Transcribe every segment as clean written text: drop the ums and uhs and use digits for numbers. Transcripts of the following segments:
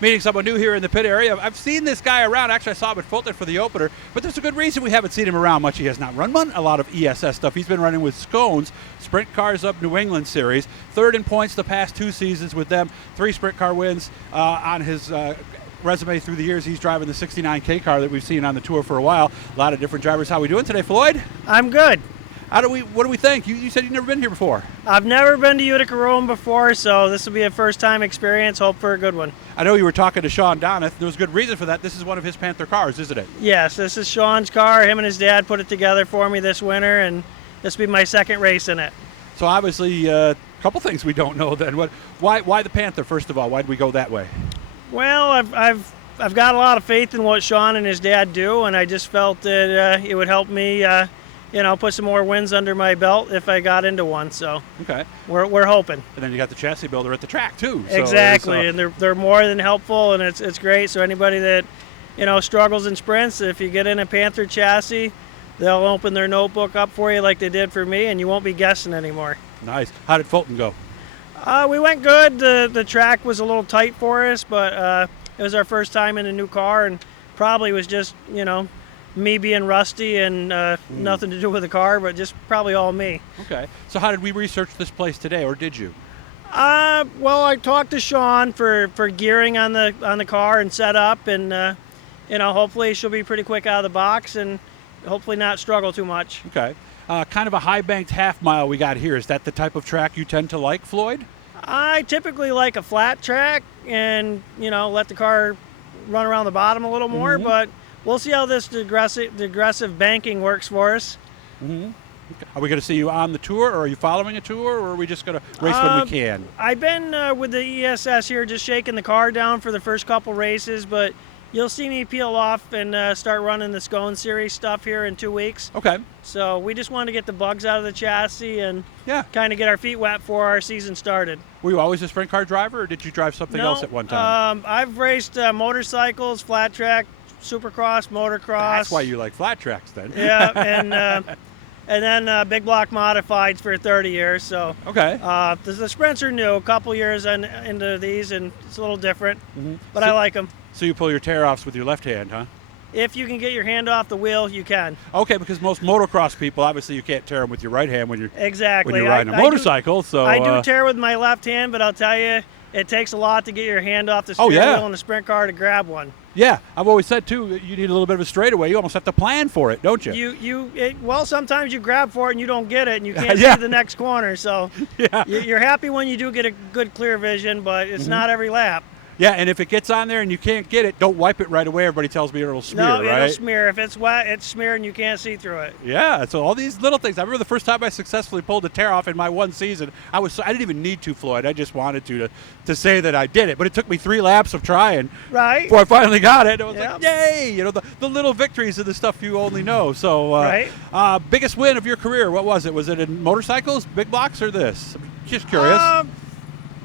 meeting someone new here in the pit area. I've seen this guy around. Actually, I saw him at Fulton for the opener, but there's a good reason we haven't seen him around much. He has not run a lot of ESS stuff. He's been running with Scones, Sprint Cars Up New England Series. Third in points the past 2 seasons with them. 3 sprint car wins on his resume through the years. He's driving the 69K car that we've seen on the tour for a while. A lot of different drivers. How we doing today, Floyd? I'm good. What do we think? You said you've never been here before. I've never been to Utica Rome before, so this will be a first-time experience. Hope for a good one. I know you were talking to Sean Doneth. There was good reason for that. This is one of his Panther cars, isn't it? Yes, this is Sean's car. Him and his dad put it together for me this winter, and this will be my second race in it. So obviously, a couple things we don't know then. Why the Panther, first of all? Why did we go that way? Well, I've got a lot of faith in what Sean and his dad do, and I just felt that it would help me put some more wins under my belt if I got into one. So okay, we're hoping. And then you got the chassis builder at the track too. So exactly, and they're more than helpful, and it's great. So anybody that struggles in sprints, if you get in a Panther chassis, they'll open their notebook up for you like they did for me, and you won't be guessing anymore. Nice. How did Fulton go? We went good. The track was a little tight for us, but it was our first time in a new car, and probably was just me being rusty and nothing to do with the car, but just probably all me. Okay. So how did we research this place today, or did you? Well, I talked to Sean for gearing on the car and setup, and hopefully she'll be pretty quick out of the box and hopefully not struggle too much. Okay. Kind of a high-banked half mile we got here. Is that the type of track you tend to like, Floyd? I typically like a flat track and let the car run around the bottom a little more, but we'll see how this digressive banking works for us. Mm-hmm. Are we going to see you on the tour, or are you following a tour, or are we just going to race when we can? I've been with the ESS here just shaking the car down for the first couple races, but you'll see me peel off and start running the Scone Series stuff here in 2 weeks. Okay. So we just wanted to get the bugs out of the chassis and kind of get our feet wet before our season started. Were you always a sprint car driver, or did you drive something else at one time? I've raced motorcycles, flat track, supercross, motocross. That's why you like flat tracks then. Yeah, and then big block modifieds for 30 years. So okay. The sprints are new, a couple years into these, and it's a little different, but I like them. So you pull your tear-offs with your left hand, huh? If you can get your hand off the wheel, you can. Okay, because most motocross people, obviously you can't tear them with your right hand when you're riding a motorcycle. I do tear with my left hand, but I'll tell you, it takes a lot to get your hand off the steering wheel in a sprint car to grab one. Yeah, I've always said too, you need a little bit of a straightaway. You almost have to plan for it, don't you? Well, sometimes you grab for it and you don't get it, and you can't see the next corner. So you're happy when you do get a good clear vision, but it's not every lap. Yeah, and if it gets on there and you can't get it, don't wipe it right away. Everybody tells me it'll smear, right? No, it'll smear. If it's wet, it's smeared and you can't see through it. Yeah, so all these little things. I remember the first time I successfully pulled a tear off in my one season. I didn't even need to, Floyd. I just wanted to say that I did it. But it took me 3 laps of trying before I finally got it. It was like, yay! The little victories are the stuff you only know. So, biggest win of your career, what was it? Was it in motorcycles, big blocks, or this? I'm just curious.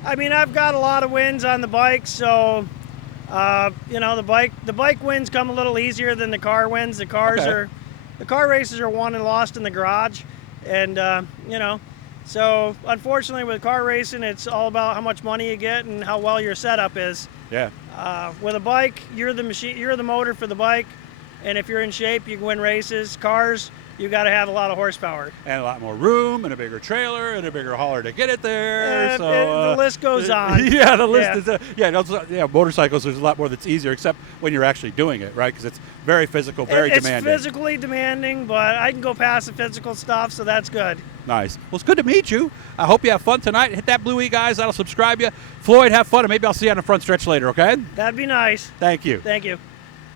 I've got a lot of wins on the bike, so the bike wins come a little easier than the car wins. The car races are won and lost in the garage, and so unfortunately with car racing, it's all about how much money you get and how well your setup is. Yeah. With a bike, you're the machine, you're the motor for the bike, and if you're in shape, you can win races. Cars, you got to have a lot of horsepower and a lot more room and a bigger trailer and a bigger hauler to get it there. The list goes on. Yeah, the list is motorcycles, there's a lot more that's easier, except when you're actually doing it, right? Because it's very physical, very demanding. It's physically demanding, but I can go past the physical stuff, so that's good. Nice. Well, it's good to meet you. I hope you have fun tonight. Hit that blue E, guys. That'll subscribe you. Floyd, have fun, and maybe I'll see you on the front stretch later, okay? That'd be nice. Thank you. Thank you.